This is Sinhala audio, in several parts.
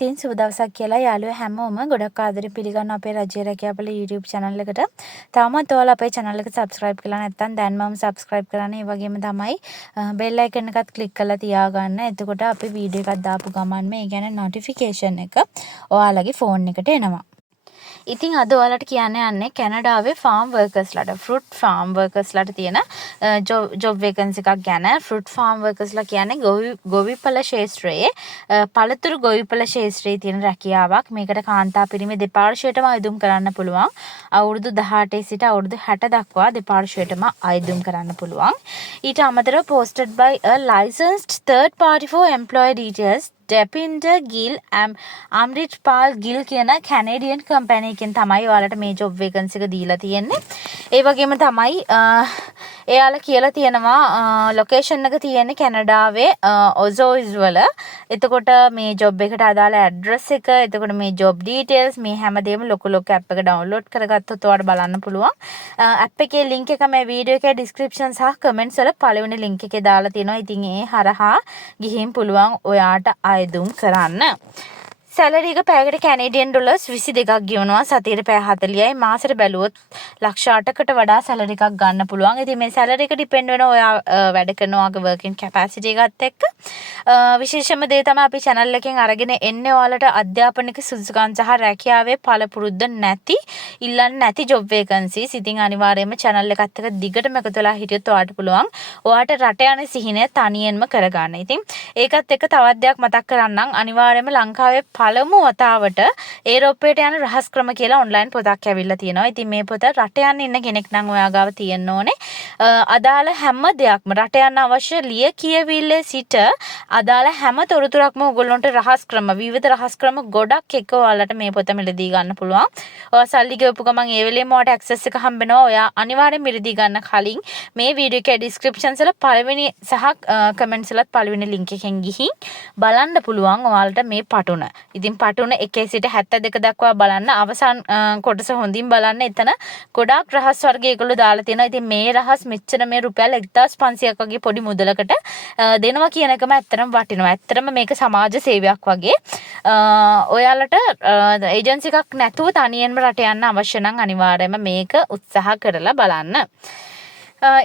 තියෙන සුබ දවසක් කියලා යාළුවෝ හැමෝම ගොඩක් ආදරෙන් පිළිගන්න අපේ රජයේ රැකියාපල YouTube channel එකට. තාමත් ඔයාලා අපේ channel එක subscribe කරලා නැත්නම් දැන්මම subscribe කරන්න. ඒ වගේම තමයි bell icon එකත් click කරලා තියාගන්න. එතකොට අපි වීඩියෝ එකක් දාපු ගමන්ම ඒ කියන්නේ notification එක ඔයාලගේ phone එකට එනවා. ඉතින් අද ඔයාලට කියන්න යන්නේ කැනඩාවේ ෆාම් වර්කර්ස්ලාට ෆෘට් ෆාම් වර්කර්ස්ලාට තියෙන ජොබ් වේකන්සි එකක් ගැන. ෆෘට් ෆාම් වර්කර්ස්ලා කියන්නේ ගොවිපළ ක්ෂේත්‍රයේ පළතුරු ගොවිපළ ක්ෂේත්‍රයේ තියෙන රැකියාවක්. මේකට කාන්තා පිරිමි දෙපාර්ශ්වයටම අයදුම් කරන්න පුළුවන්. අවුරුදු 18 සිට අවුරුදු 60 දක්වා දෙපාර්ශ්වයටම අයදුම් කරන්න පුළුවන්. ඊට අමතරව posted by a licensed third party for employee details Depinder Gill Amritpal Gill කියන කැනේඩියන් කම්පැනි එකෙන් තමයි ඔයාලට මේ ජොබ් වේකන්සි එක දීලා තියෙන්නේ. ඒ වගේම තමයි එයාලා කියලා තියෙනවා ලොකේෂන් එක තියෙන්නේ කැනඩාවේ ඔසෝයිස් වල. එතකොට මේ ජොබ් එකට අදාළ ඇඩ්‍රස් එක, එතකොට මේ ජොබ් ඩීටේල්ස් මේ හැමදේම ලොකු ඇප් එක ඩවුන්ලෝඩ් කරගත්තොත් ඔයාලට බලන්න පුළුවන්. ඇප් එකේ ලින්ක් එක මේ වීඩියෝ එකේ ඩිස්ක්‍රිප්ෂන් සහ කමෙන්ට්ස් වල පළවෙනි ලින්ක් එකේ දාලා තියෙනවා. ඉතින් ඒ හරහා ගිහින් පුළුවන් ඔයාට අයදුම් කරන්න. සැලරි එක පැයකට කැනේඩියන් ඩොලර්ස් 22ක් ගෙවනවා. සතියට පැය 40යි. මාසෙට බැලුවොත් ලක්ෂ 8කට වඩා සැලරි එකක් ගන්න පුළුවන්. ඉතින් මේ සැලරි එක ඩිපෙන්ඩ් වෙනවා ඔයා වැඩ කරන ඔයාගේ වර්කින් කැපැසිටි එකත් එක්ක. විශේෂම දේ තමයි අපි channel එකෙන් අරගෙන එන්නේ ඔයාලට අධ්‍යාපනික සුදුසුකම් සහ රැකියාවේ පළපුරුද්ද නැති ඉල්ලන්නේ නැති ජොබ් වේකන්සිස්. ඉතින් අනිවාර්යයෙන්ම channel එකත් එක්ක දිගටම එකතු වෙලා හිටියොත් ඔයාට පුළුවන් ඔයාට රට යන සිහිනය තනියෙන්ම කරගන්න. ඉතින් ඒකත් එක්ක තවත් දෙයක් මතක් කරන්නම්. අනිවාර්යයෙන්ම ලංකාවේ පළමු වතාවට ඒරෝපයට යන රහස් ක්‍රම කියලා ඔන්ලයින් පොතක් ඇවිල්ලා තියෙනවා. ඉතින් මේ පොත රට යන්න ඉන්න කෙනෙක් නම් ඔයා ගාව තියෙන්න ඕනේ. අදාළ හැම දෙයක්ම රට යන්න අවශ්‍ය ලිය කියවිල්ලේ සිට අදාළ හැම තොරතුරක්ම ඔයගොල්ලන්ට රහස් ක්‍රම විවිධ රහස් ක්‍රම ගොඩක් එක්ක ඔයාලට මේ පොත මිලදී ගන්න පුළුවන්. ඔයා සල්ලි ගෙවපු ගමන් ඒ වෙලේම ඔයාට ඇක්සස් එක හම්බ වෙනවා. ඔයා අනිවාර්යෙන් මිලදී ගන්න කලින් මේ වීඩියෝ එකේ ඩිස්ක්‍රිප්ෂන්ස් වල පළවෙනි සහ කමෙන්ට්ස් වලත් පළවෙනි ලින්ක් එකෙන් ගිහින් බලන්න පුළුවන් ඔයාලට මේ පටුන. ඉතින් පටුන 1 සිට 72 දක්වා බලන්න. අවසාන කොටස හොඳින් බලන්න. එතන ගොඩාක් රහස් වර්ග ඒගොල්ලෝ දාලා තියෙනවා. ඉතින් මේ රහස් මෙච්චර මේ රුපියල් 1500ක් වගේ පොඩි මුදලකට දෙනවා කියන එකම ඇත්තටම වටිනවා. ඇත්තටම මේක සමාජ සේවයක් වගේ. ඔයාලට ඒජන්සි එකක් නැතුව තනියෙන්ම රට යන්න අවශ්‍ය නම් අනිවාර්යයෙන්ම මේක උත්සාහ කරලා බලන්න.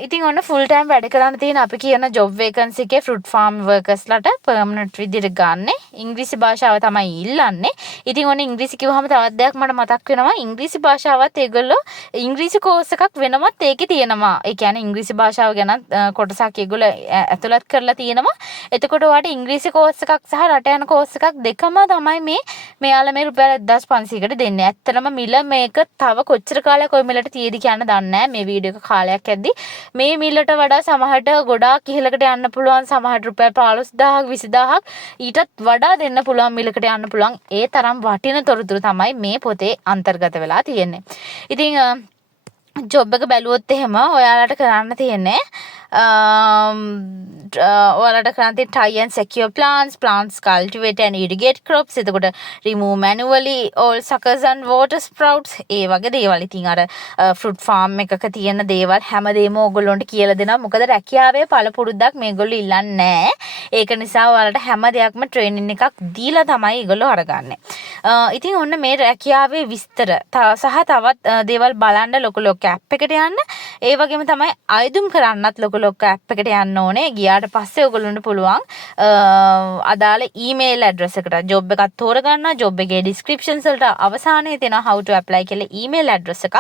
ඉතින් ඔන්න ෆුල් ටයිම් වැඩ කරන්න තියෙන අපි කියන ජොබ් වේකන්සි එකේ ෆෘට් ෆාම් වර්කර්ස්ලාට පර්මනන්ට් විදිහට ගන්න. ඉංග්‍රීසි භාෂාව තමයි ඉල්ලන්නේ. ඉතින් ඔන්න ඉංග්‍රීසි කිව්වහම තවත් දෙයක් මට මතක් වෙනවා. ඉංග්‍රීසි භාෂාවත් ඒගොල්ලෝ ඉංග්‍රීසි කෝස් එකක් වෙනමත් ඒකේ තියෙනවා. ඒ කියන්නේ ඉංග්‍රීසි භාෂාව ගැන කොටසක් ඒගොල්ලෝ ඇතුළත් කරලා තියෙනවා. එතකොට ඔයාලට ඉංග්‍රීසි කෝස් එකක් සහ රට යන කෝස් එකක් දෙකම තමයි මෙයාලා මේ රුපියල් 1500කට දෙන්නේ. ඇත්තටම මිල මේක තව කොච්චර කාලයක් ඔය මිලට තියෙදි කියන්න දන්නේ නැහැ. මේ වීඩියෝ එක කාලයක් ඇද්දි මේ මිලට වඩා සමහරට ගොඩාක් ඉහළකට යන්න පුළුවන්. සමහරට රුපියල් 15000ක් 20000ක් ඊටත් වඩා දෙන්න පුළුවන් මිලකට යන්න පුළුවන්. ඒ තරම් වටින තොරතුරු තමයි මේ පොතේ අන්තර්ගත වෙලා තියෙන්නේ. ඉතින් ජොබ් එක බැලුවොත් එහෙම ඔයාලට කරන්න තියෙන්නේ ඔයාලට කරන්න තියෙන tie and secure plants cultivate and irrigate crops. එතකොට remove manually all suckers and water sprouts. ඒ වගේ දේවල්. ඉතින් අර fruit farm එකක තියෙන දේවල් හැමදේම ඕගොල්ලොන්ට කියලා දෙනවා. මොකද රැකියාවේ පළපුරුද්දක් මේගොල්ලෝ ඉල්ලන්නේ නැහැ. ඒක නිසා ඔයාලට හැම දෙයක්ම ට්‍රේනින් එකක් දීලා තමයි ඒගොල්ලෝ අරගන්නේ. ඉතින් ඔන්න මේ රැකියාවේ විස්තර සහ තවත් දේවල් බලන්න ලොකු ඇප් එකට යන්න. ඒ වගේම තමයි අයදුම් කරන්නත් ලොකු ඇප් එකට යන්න ඕනේ. ගියාට පස්සේ ඔයගොල්ලන්ට පුළුවන් අදාළ ඊමේල් ඇඩ්‍රස් එකට ජොබ් එකක් තෝරගන්න. ජොබ් එකේ ඩිස්ක්‍රිප්ෂන්ස් වලට අවසානයේ තියෙනවා how to apply කියලා ඊමේල් ඇඩ්‍රස් එකක්.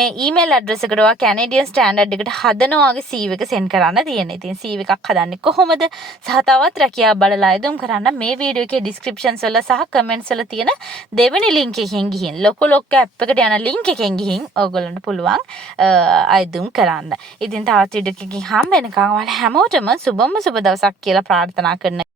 මේ ඊමේල් ඇඩ්‍රස් එකට ඔයා කැනේඩියන් ස්ටෑන්ඩඩ් එකට හදනවාගේ CV එක සෙන්ඩ් කරන්න තියෙනවා. ඉතින් CV එකක් හදන්නේ කොහොමද සහ තවත් රැකියාව බලලා අයදුම් කරන්න මේ වීඩියෝ එකේ ඩිස්ක්‍රිප්ෂන්ස් වල සහ කමෙන්ට්ස් වල තියෙන දෙවෙනි ලින්ක් එකෙන් ගිහින් ලොකු ඇප් එකට යන ලින්ක් එකෙන් ගිහින් ඔයගොල්ලන්ට පුළුවන් අයදුම් කරන්න. ඉතින් තවත් වීඩියෝ එකකින් හම්බ වෙනකන් ඔයාලා හැමෝටම සුබ දවසක් කියලා ප්‍රාර්ථනා කරනවා.